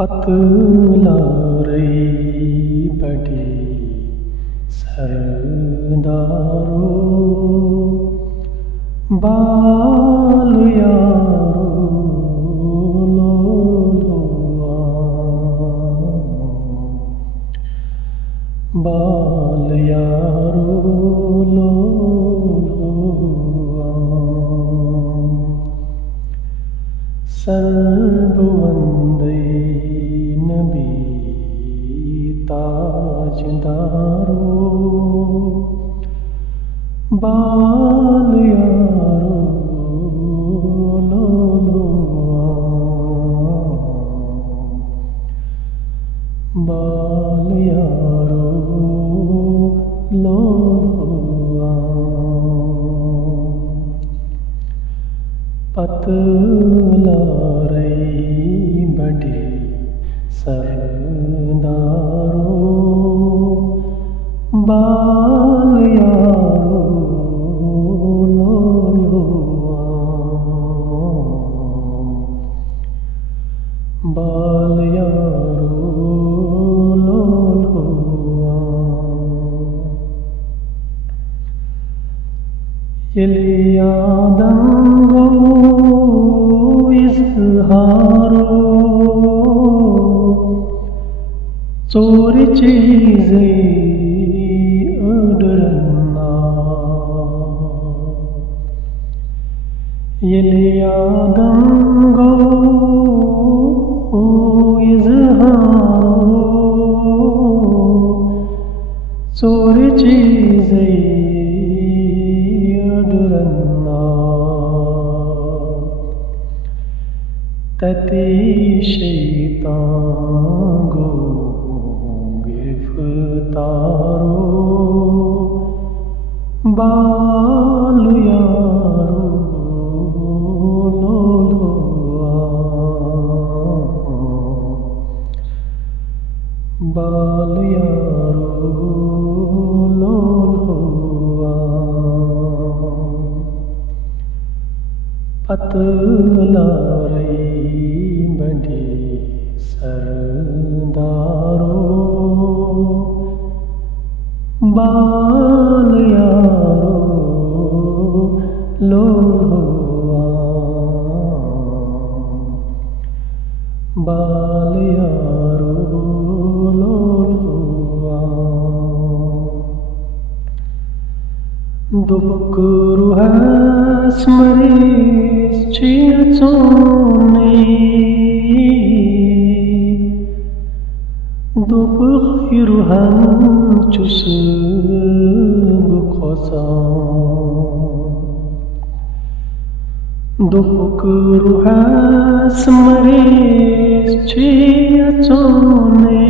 पतलारई बड़ी सरदारो बाल यारो लोलोआ बाल यारो लोलोआ सर्ववंदे नबी ताजदारो बाल यारो लोलोआ बाल यारो लोलोआ पतलारई बड़ी सरदारो बाल यारो लोलोआ बाल यारो लोलोआ इलियादंगो इज़हारो चोरी चीज़ें अडरना इलियादंगो इज़हारो चोरी चीज़ें तते शैतान गो गिरफ्तारो बाल यारो लोलोआ बाल यारो लोलोआ पतलारई बड़ी सरदारो बाल यारो लोलोआ बाल यारो लोलोआ दुबकरू हस्मरीस चीरचोने दुब खैरुहन चुस बुखसा दुबकरू हस्मरीस चीरचोने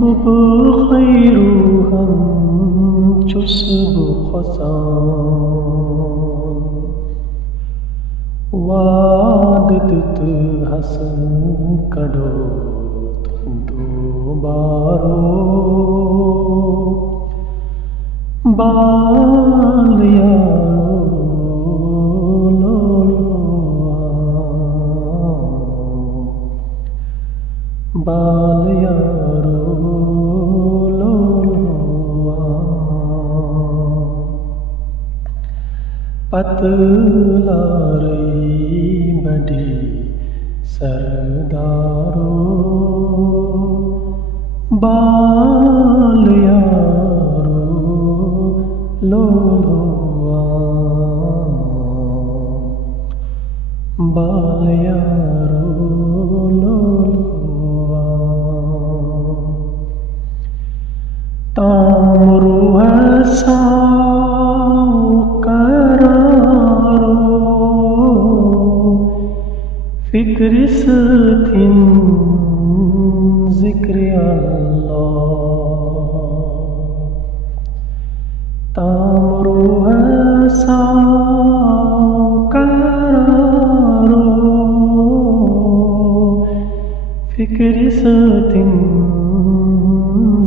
दुब खैरुहन चुस बुखसा वादत हसन कड़ो तुंदो बारो बाल यारो लोलोआ बाल यारो लोलोआ पतलारई बड़ी सरदारो बाल यारो लोलोआ बाल यारो लोलोआ तामरू ऐसा फिक्रिस थिन जिक्र अल्लाह तामरो ऐसा करारो फिक्रिस थिन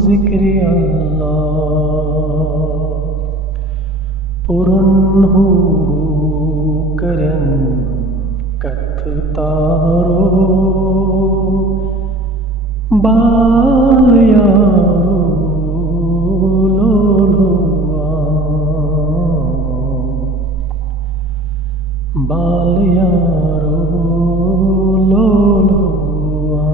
जिक्र अल्लाह पुरन हो करन कत पथ तारो बाल यारो लोलुआ बाल यारो लोलुआ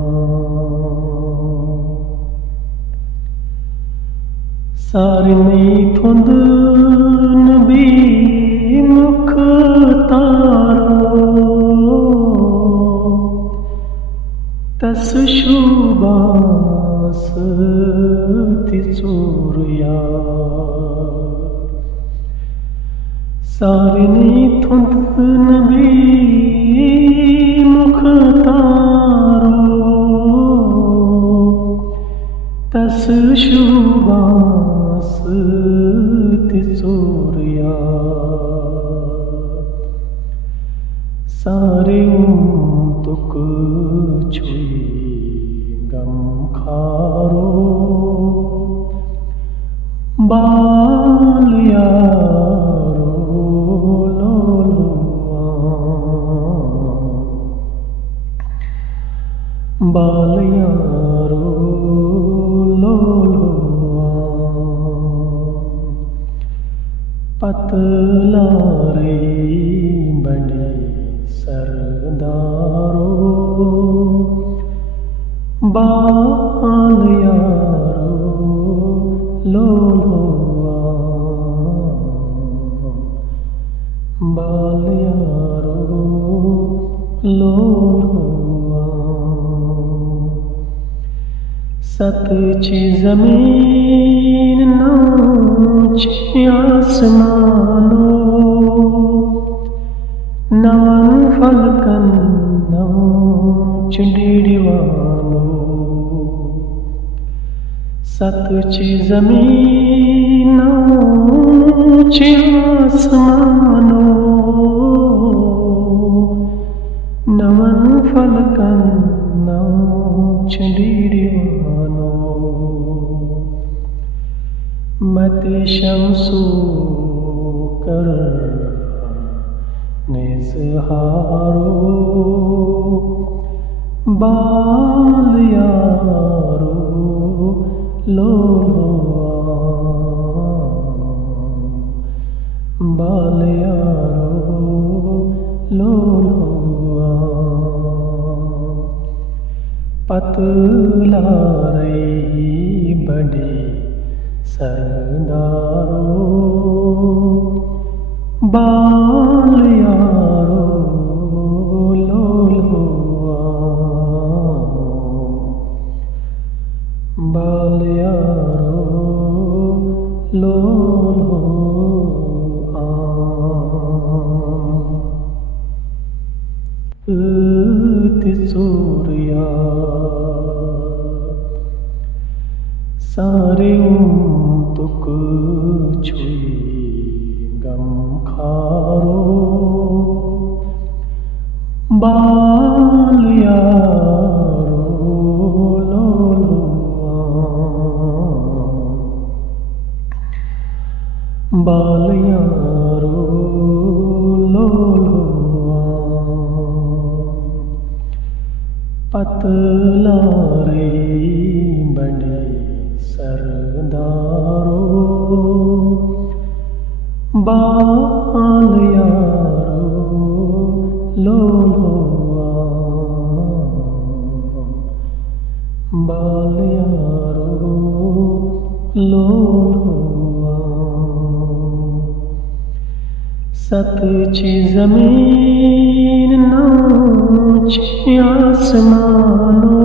सारनी थुंद नबी मुख तारो तस शुबास तिचोरिया सारनी थुंद नबी मुख तारो तस शुबास तिचोरिया सारे तुक छुई गम खारो बाल यारो लोलुआ बाल यारो लोलुआ पतला रे बड़ी सरदारो बाल यारो लोलुआ बाल यारो लोलुआ सच जमीन नाच आसमानो नवन फलकन नौच डिड़वानो सच जमीन नौच आसमानो नवन फलकन नौच डिड़वानो मत शमसो कर निजहारो बाल यारो लोलुआ बाल यारो लोलुआ पतला रही बड़ी सरदारो बाल यारो लोलुआ बाल यारो लोलुआ तिचोरिया सारे तुक छुई गम खारो बाल यारो लोलुआ बाल यारो लोलुआ पतला रे बड़ी सरदारो बाल यारो लोलुआ बाल यारो लोलुआ सच जमीन नाच आसमानो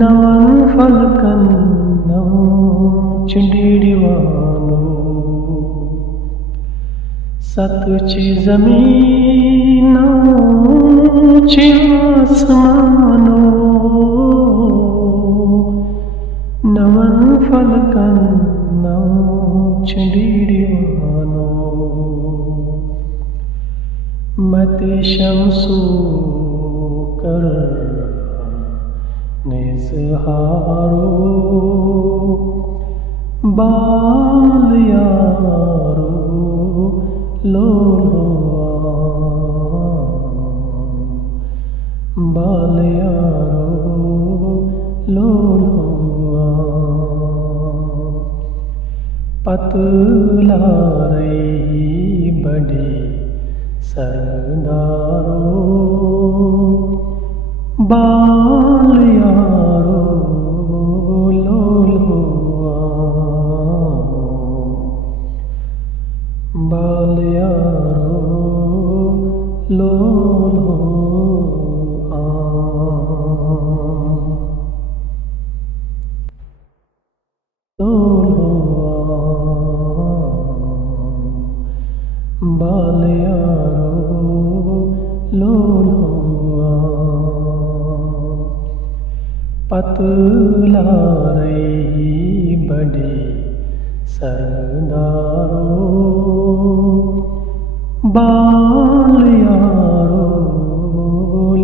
नवन फलकन नौच डिड़वानो सच जमीन नौच आसमानो नवन फलकन नौच डिड़वानो मत शमसो कर निजहारो बाल यारो लोलुआ पतला रही बड़ी सरदारो बाल यारो लोल हुआ बाल यारो लोल हुआ लोल हुआ बाल यारो लोल हुआ पतला रही बड़ी सरदारो बाल यारो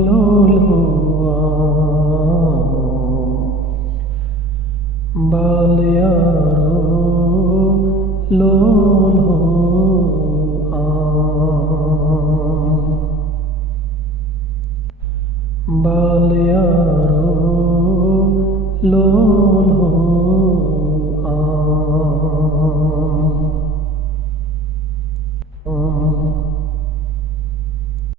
लोल हुआ बाल यारो लोल हुआ बाल